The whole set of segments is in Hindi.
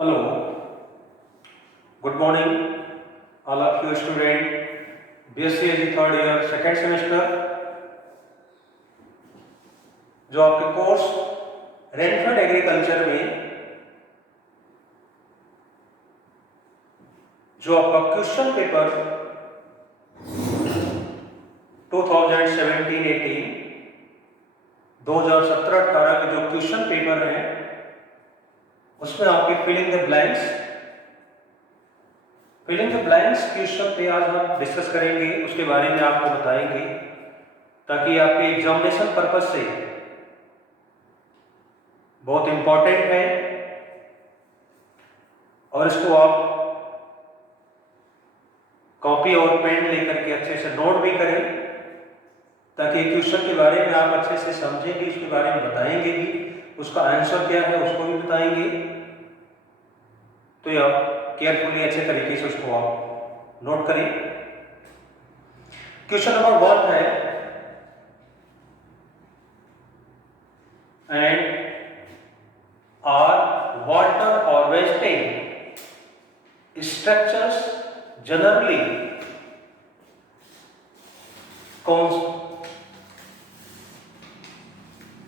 Hello, good morning, all of you student, BSc AG third year second semester जो आपके कोर्स रेनफेड एग्रीकल्चर में जो आपका क्वेश्चन पेपर 2017-18 2017-18 के जो क्वेश्चन पेपर हैं उसमें आपके फिलिंग द ब्लैंक्स क्वेश्चन पे आज हम डिस्कस करेंगे, उसके बारे में आपको बताएंगे ताकि आपके एग्जामिनेशन पर्पस से बहुत इंपॉर्टेंट है और इसको आप कॉपी और पेन लेकर के अच्छे से नोट भी करें ताकि क्वेश्चन के बारे में आप अच्छे से समझेंगे, उसके बारे में बताएंगे भी, उसका आंसर क्या है उसको भी बताएंगे। तो आप केयरफुली अच्छे तरीके से उसको आप नोट करें। क्वेश्चन नंबर 1 है and are water harvesting structures generally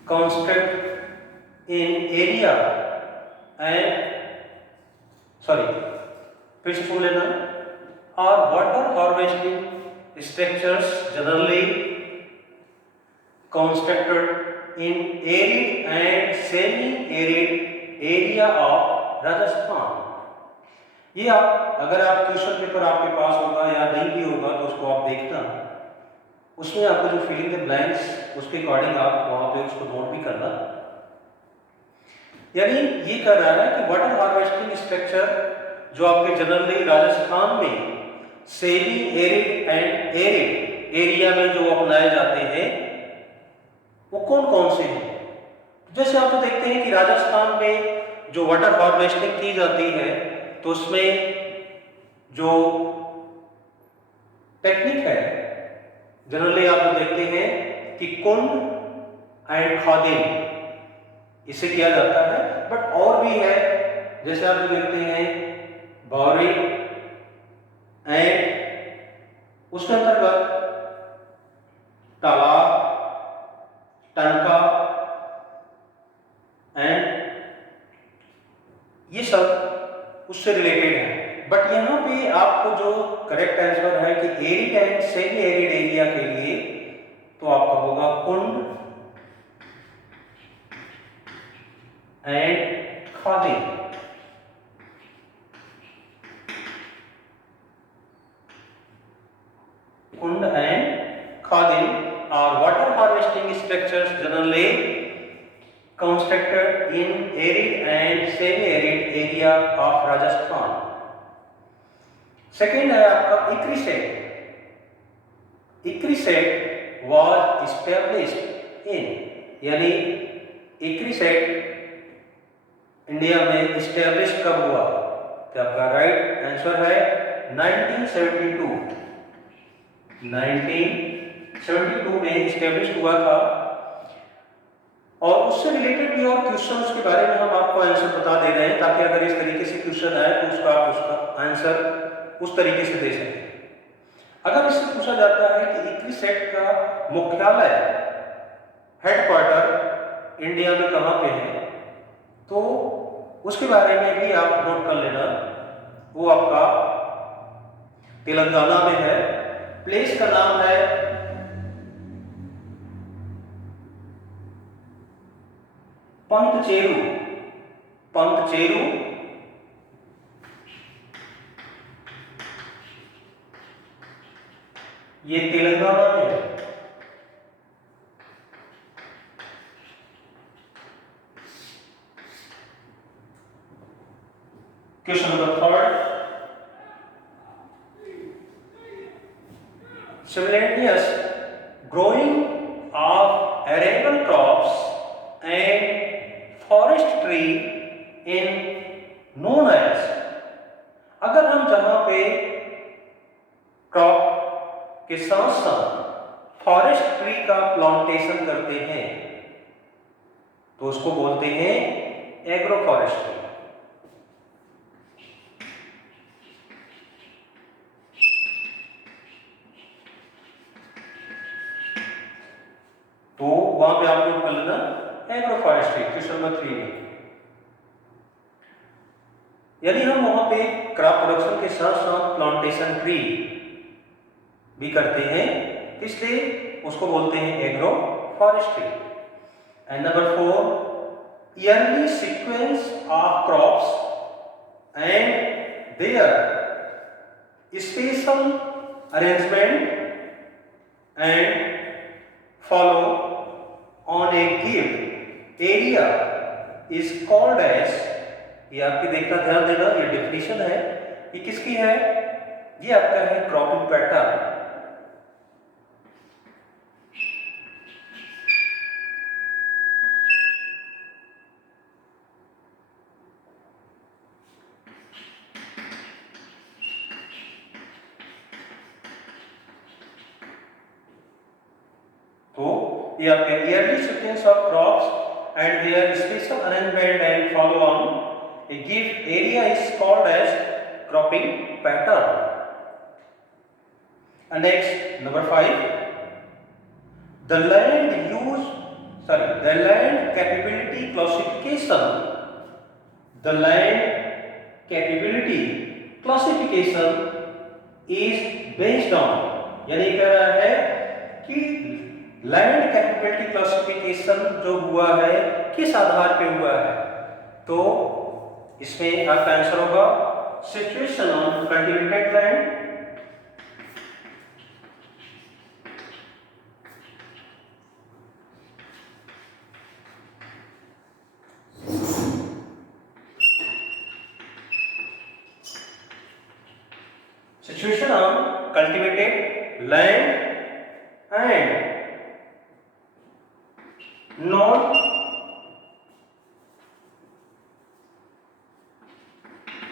construct in area and फिर से सुन लेना। Are water harvesting structures generally constructed in arid and semi-arid area of Rajasthan? ये आप अगर आप क्वेश्चन पेपर आपके पास होगा या नहीं भी होगा तो उसको आप देखना, उसमें आपको जो फिलिंग द ब्लैंक्स उसके अकॉर्डिंग आप वहां पे उसको नोट भी करना। यानी ये कर रहा है कि वाटर हार्वेस्टिंग स्ट्रक्चर जो आपके जनरली राजस्थान में semi arid and arid area में जो अपनाए जाते हैं वो कौन कौन से हैं। जैसे आप तो देखते हैं कि राजस्थान में जो वाटर हार्वेस्टिंग की जाती है तो उसमें जो टेक्निक है जनरली आप तो देखते हैं कि कुंड एंड खादिम इसे किया जाता है, बट और भी है जैसे आप देखते हैं बावरी एंड उसके अंतर्गत तालाब, टनका एंड ये सब उससे रिलेटेड है। बट यहाँ पे आपको जो करेक्ट आंसर है कि arid and semi arid area के लिए तो आपका होगा kund and khadin. Kund and khadin are water harvesting structures generally constructed in arid and semi-arid area of Rajasthan. Second है आपका इक्री सेट was established in, यानी इक्री सेट इंडिया में इस्टेब्लिश कब हुआ? तो आपका राइट आंसर है 1972 में इस्टेब्लिश हुआ था। और उससे रिलेटेड भी और क्वेश्चंस के बारे में हम आपको आंसर बता दे रहे हैं ताकि अगर इस तरीके से क्वेश्चन आए तो उसका आंसर उस तरीके से दे सकें। अगर इससे पूछा जाता है कि इक्री सेट का मुख्यालय हेडक्वार्टर इंडिया में कहाँ पे है तो उसके बारे में भी आप नोट कर लेना। वो आपका तेलंगाना में है। प्लेस का नाम है पंतचेरू। ये तेलंगाना में है। Question number 3, simultaneous growing of arable crops and forestry in known as, अगर हम जहां पे क्रॉप के साथ साथ फॉरेस्ट ट्री का प्लांटेशन करते हैं तो उसको बोलते हैं एग्रो फॉरेस्ट्री। वहां पे आप नोट कर लेना एग्रो फॉरेस्ट्री क्वेश्चन नंबर 3 में। यानी हम वहां पे क्रॉप प्रोडक्शन के साथ साथ प्लांटेशन ट्री भी करते हैं, इसलिए उसको बोलते हैं agro forestry. And number 4, yearly sequence of crops and their special arrangement and follow on a given area is called as, ये आपकी देखना ध्यान देना, ये डेफिनेशन है, ये किसकी है, ये आपका है क्रॉपिंग पैटर्न। तो ये आपके yearly sequence of crops and their special arrangement and follow on a given area is called as cropping pattern. And next, number 5, the land capability classification. The land capability classification is based on, यानी कह रहा है कि लैंड कैपेबिलिटी क्लासिफिकेशन जो हुआ है किस आधार पे हुआ है, तो इसमें आपका आंसर होगा situation on cultivated land, situation on cultivated land and non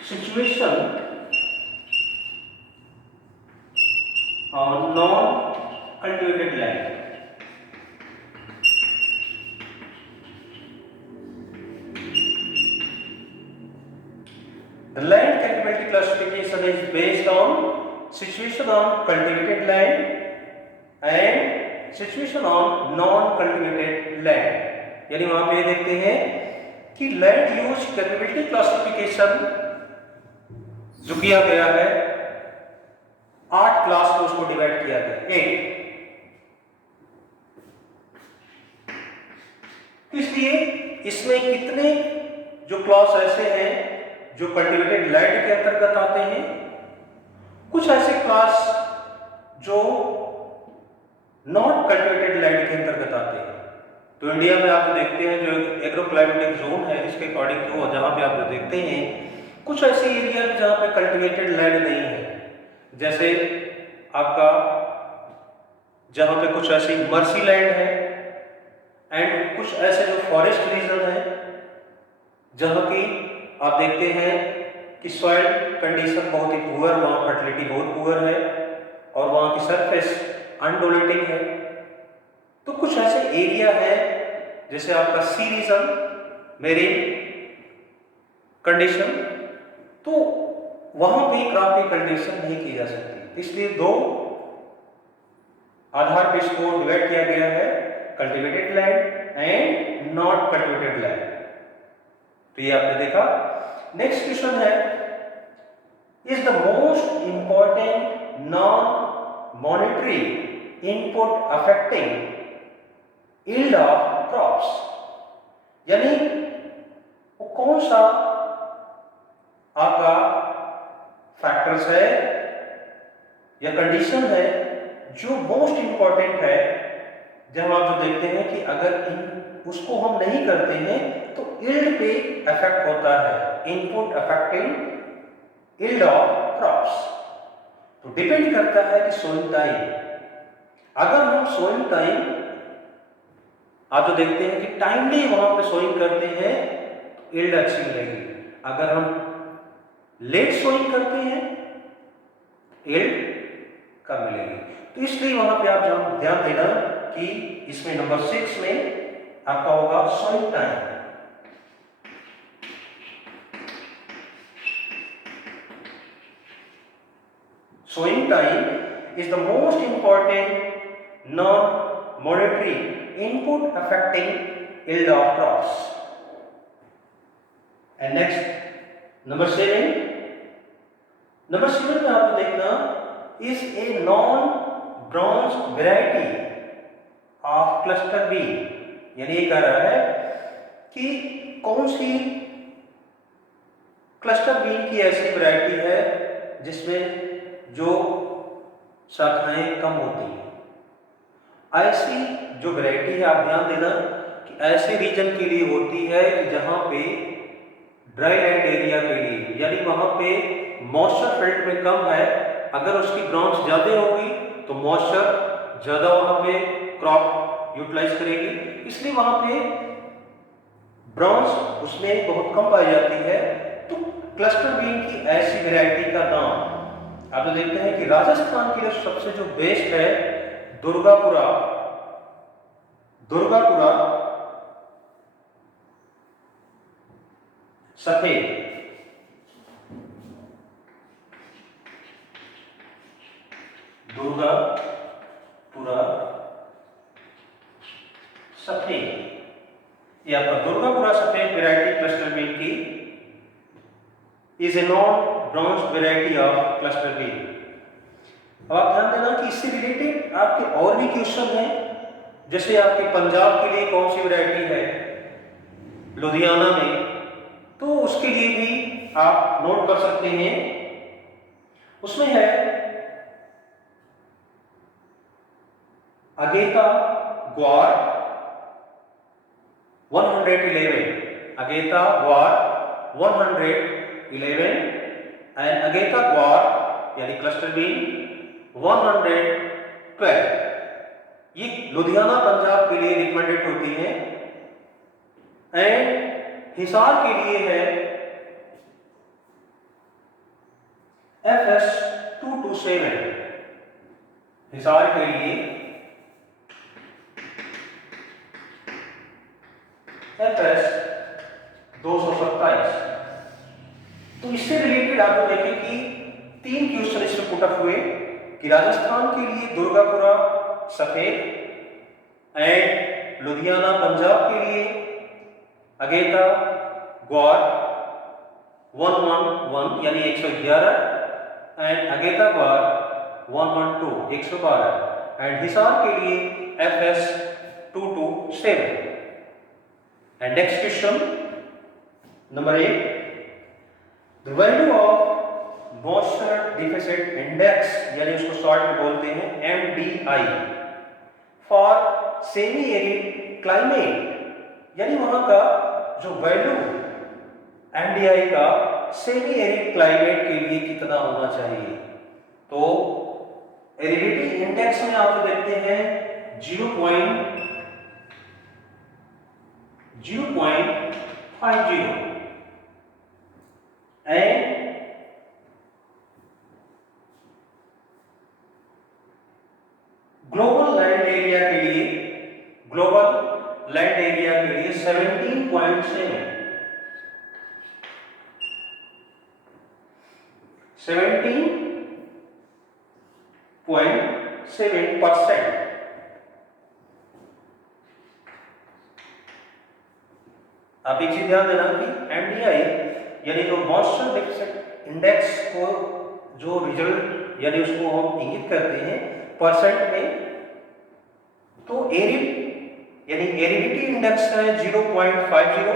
situation on non cultivated land. The land capability classification is based on situation on cultivated land and situation on non-cultivated land. यानी वहां पे देखते हैं कि लैंड यूज कैपेबिलिटी क्लासिफिकेशन जो किया गया है 8 क्लास में उसको डिवाइड किया गया। इसलिए इसमें कितने जो क्लास ऐसे हैं जो कल्टिवेटेड लैंड के अंतर्गत आते हैं, कुछ ऐसे क्लास जो नॉट कल्टिवेटेड लैंड के अंतर्गत आते हैं। तो इंडिया में आप देखते हैं जो एग्रो क्लाइमेटिक जोन है, इसके अकॉर्डिंग जो जहां पे आप जो देखते हैं कुछ ऐसे एरिया में जहां पे कल्टिवेटेड लैंड नहीं है, जैसे आपका जहां पे कुछ ऐसी मर्सी लैंड है एंड कुछ ऐसे जो फॉरेस्ट रीजन है जहां की आप देखते हैं कि सॉइल कंडीशन बहुत ही पुअर, वहां फर्टिलिटी बहुत पुअर है और वहां की सरफेस अनडोलेटिंग है। तो कुछ ऐसे एरिया है जैसे आपका सी रीजन, मेरीन कंडीशन, तो वहां पे क्रॉप की कल्टीवेशन नहीं की जा सकती। इसलिए 2 आधार पे इसको डिवाइड किया गया है, cultivated land and not cultivated land. तो ये आपने देखा। नेक्स्ट क्वेश्चन है, is the most important non monetary input affecting yield of crops, यानी वो कौन सा आपका फैक्टर्स है या कंडीशन है जो मोस्ट इंपॉर्टेंट है, जब आप जो देखते हैं कि अगर उसको हम नहीं करते हैं तो यील्ड पे इफेक्ट होता है, input affecting yield of crops. तो डिपेंड करता है कि सोइंग टाइम, अगर हम सोइंग टाइम आप जो देखते हैं कि टाइमली वहां पे सोइंग करते हैं तो यील्ड अच्छी मिलेगी, अगर हम लेट सोइंग करते हैं यील्ड कम मिलेगी। तो इसलिए वहां पे आप ध्यान देना कि इसमें नंबर 6 में आपका होगा sowing time. Sowing time is the most important non-monetary input affecting yield of crops. And next number 7. Number 7 में आपको देखना is a non-branched variety of cluster B, यानी ये कह रहा है कि कौन सी क्लस्टर बीन की ऐसी वैरायटी है जिसमें जो शाखाएं कम होती हैं। ऐसी जो वैरायटी है, आप ध्यान देना कि ऐसे रीजन के लिए होती है कि जहां पे ड्राई लैंड एरिया के लिए, यानी वहां पे मॉइस्चर फील्ड में कम है, अगर उसकी ब्रांच ज्यादा होगी तो मॉइस्चर ज्यादा वहां पे क्रॉप यूटिलाइज करेगी, इसलिए वहां पे ब्रांच उसमें बहुत कम पाई जाती है। तो क्लस्टर बीन की ऐसी वैरायटी का नाम आप तो देखते हैं कि राजस्थान के लिए सबसे जो बेस्ट है दुर्गापुरा सफेद। दुर्गापुरा सफेद, ये आपका दुर्गापुरा सफेद वैरायटी क्लस्टर बीन की is a non branch variety of cluster bean. अब आप ध्यान देना कि इससे रिलेटेड आपके और भी क्वेश्चन हैं, जैसे आपके पंजाब के लिए कौन सी वैरायटी है, लुधियाना में, तो उसके लिए भी आप नोट कर सकते हैं। उसमें है अगेता ग्वार 111, अगेता ग्वार 111 एंड अगेता ग्वार यानी क्लस्टर बीन 112। ये लुधियाना पंजाब के लिए रिकमेंडेड होती है। एंड हिसार के लिए है FS227, हिसार के लिए FS227। तो इससे रिलेटेड आप देखें कि 3 क्वेश्चन इसमें पुटअप हुए कि राजस्थान के लिए दुर्गापुरा सफेद एंड लुधियाना पंजाब के लिए अगेता ग्वार 111 यानी 111 एंड अगेता ग्वार 112 112 एंड हिसार के लिए FS227। And next question number 8, the value of moisture deficit index यानी उसको शॉर्ट में बोलते हैं MDI for semi arid climate, यानी वहां का जो वैल्यू MDI का सेमी एरिड क्लाइमेट के लिए कितना होना चाहिए। तो एरिडिटी इंडेक्स में आप देखते हैं 0.50 एंड ग्लोबल लैंड एरिया के लिए 17.7%। आप एक चीज ध्यान देना कि MDI यानी जो मॉइस्चर डेफिसिट इंडेक्स को जो रिजल्ट यानी उसको हम इंगित करते हैं परसेंट में, तो एरिड यानी एरिडिटी इंडेक्स है 0.50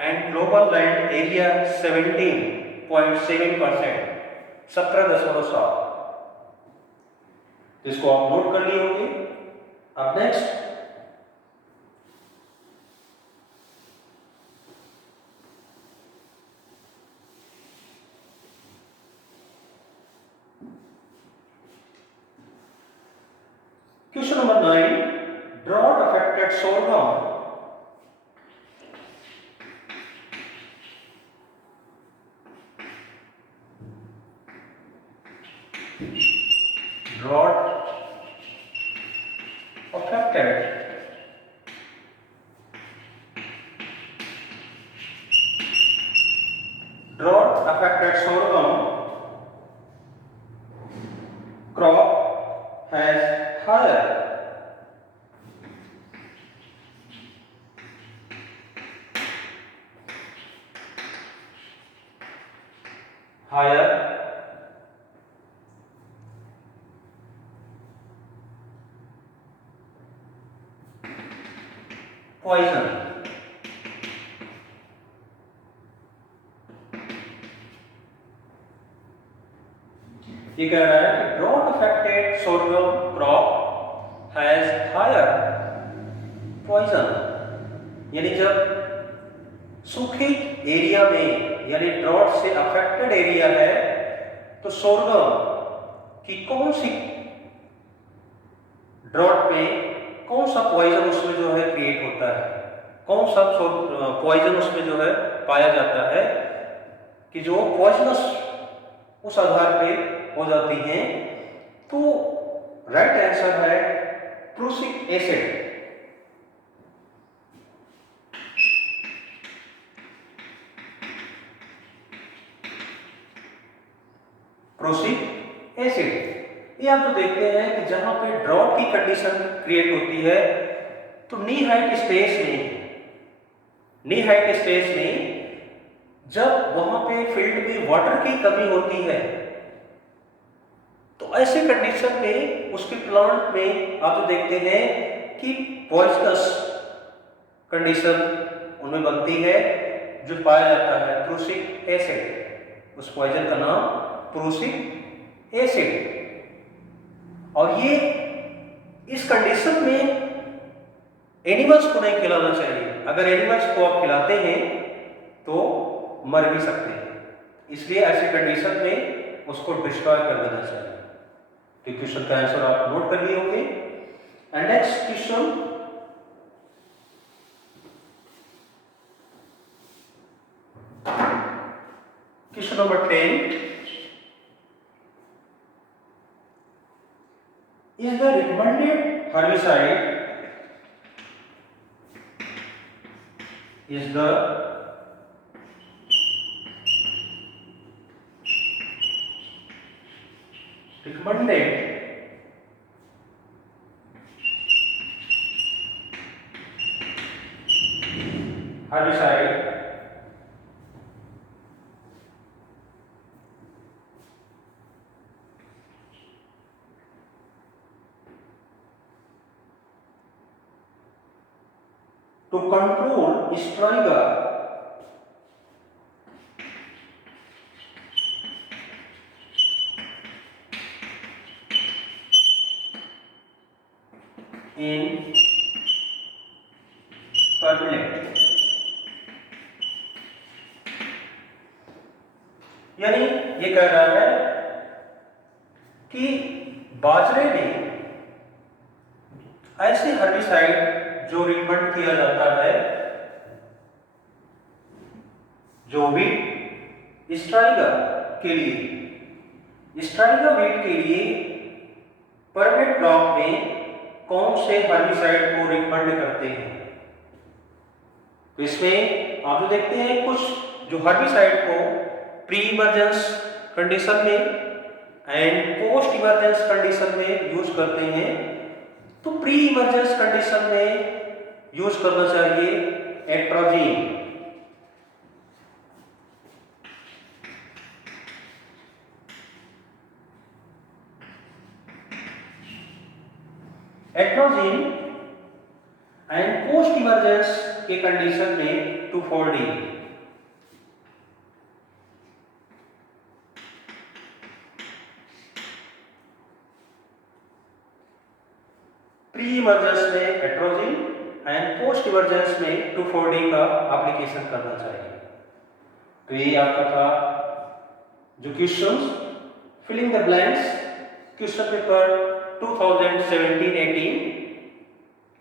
एंड ग्लोबल लैंड एरिया 17.7%, 17.7। इसको आप नोट कर लिए होंगे। अब next question number 9, drought affected sorghum drought affected sorghum crop has higher higher poison. ये कह रहा है कि drought affected sorghum crop has higher poison, यानी जब सूखे एरिया में यानी ड्रॉट से अफेक्टेड एरिया है तो सोरगम की कौन सी ड्रॉट में कौन सा पॉइजन उसमें जो है क्रिएट होता है, कौन सा पॉइजन उसमें जो है पाया जाता है कि जो पॉइजनस उस आधार पे हो जाती हैं। तो राइट आंसर है प्रूसिक एसिड। Prussic acid. ये आप जो देखते हैं कि जहां पे ड्रॉट की कंडीशन क्रिएट होती है तो नी हाइट स्टेज में जब वहां पे फील्ड में वाटर की कमी होती है तो ऐसे कंडीशन में उसके प्लांट में आप जो देखते हैं कि पॉइजनस कंडीशन उनमें बनती है, जो पाया जाता है प्रूसिक एसिड। उस पॉइजन का नाम प्रूसिक एसिड। और ये इस कंडीशन में एनिमल्स को नहीं खिलाना चाहिए। अगर एनिमल्स को आप खिलाते हैं तो मर भी सकते हैं, इसलिए ऐसी कंडीशन में उसको डिस्ट्रॉय कर देना चाहिए। तो क्वेश्चन का आंसर आप नोट कर लिए होंगे। And next question, question number 10 is the recommended herbicide is the recommended herbicide to control striga in permanent। यानी ये कह रहा है कि बाजरे में ऐसे हर्बिसाइड जो रिकमेंड किया जाता है जो वीट स्ट्राइगा के लिए, स्ट्राइगा वीट के लिए परमेट क्रॉप में कौन से हर्बिसाइड को रिकमेंड करते हैं। तो इसमें आप जो देखते हैं कुछ जो हर्बिसाइड को प्री इमर्जेंस कंडीशन में एंड पोस्ट इमर्जेंस कंडीशन में यूज करते हैं। तो प्री इमर्जेंस कंडीशन में यूज करना चाहिए एट्रोजीन। एट्रोजीन एंड पोस्ट इमर्जेंस के कंडीशन में 2,4-D। प्री इमर्जेंस में एट्रोजीन एंड पोस्ट इमर्जेंस में 2,4-D का एप्लीकेशन करना चाहिए। तो ये आपका था जो questions filling the blanks question paper 2017-18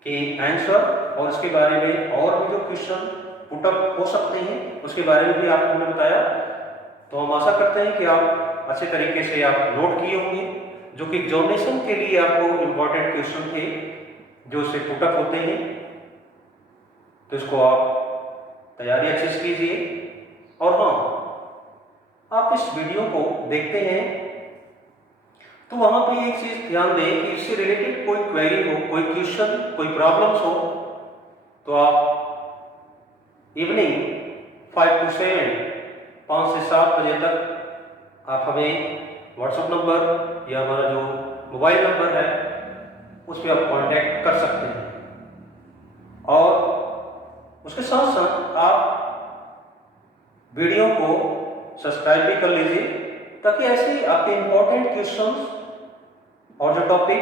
के आंसर और इसके बारे में और भी जो क्वेश्चन पुटअप हो सकते हैं उसके बारे में भी आपको मैंने बताया। तो हम आशा करते हैं कि आप अच्छे तरीके से आप नोट किए होंगे, जो कि एग्जामिनेशन के लिए आपको इम्पोर्टेंट क्वेश्चन थे जो उससे पुटअप होते हैं। तो इसको आप तैयारी अच्छे से कीजिए। और हाँ, आप इस वीडियो को देखते हैं तो वहां पे एक चीज ध्यान दें कि इससे रिलेटेड कोई क्वेरी हो, कोई क्वेश्चन, कोई प्रॉब्लम्स हो तो आप इवनिंग 5 to 7 5 से 7 बजे तक आप हमें व्हाट्सएप नंबर या हमारा जो मोबाइल नंबर है उस पर आप कांटेक्ट कर सकते हैं। और उसके साथ साथ आप वीडियो को सब्सक्राइब भी कर लीजिए, ताकि ऐसे आपके इंपॉर्टेंट क्वेश्चंस और जो टॉपिक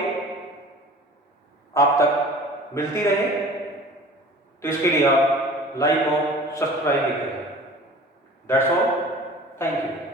आप तक मिलती रहे। तो इसके लिए आप लाइक और सब्सक्राइब भी करें। That's all, thank you.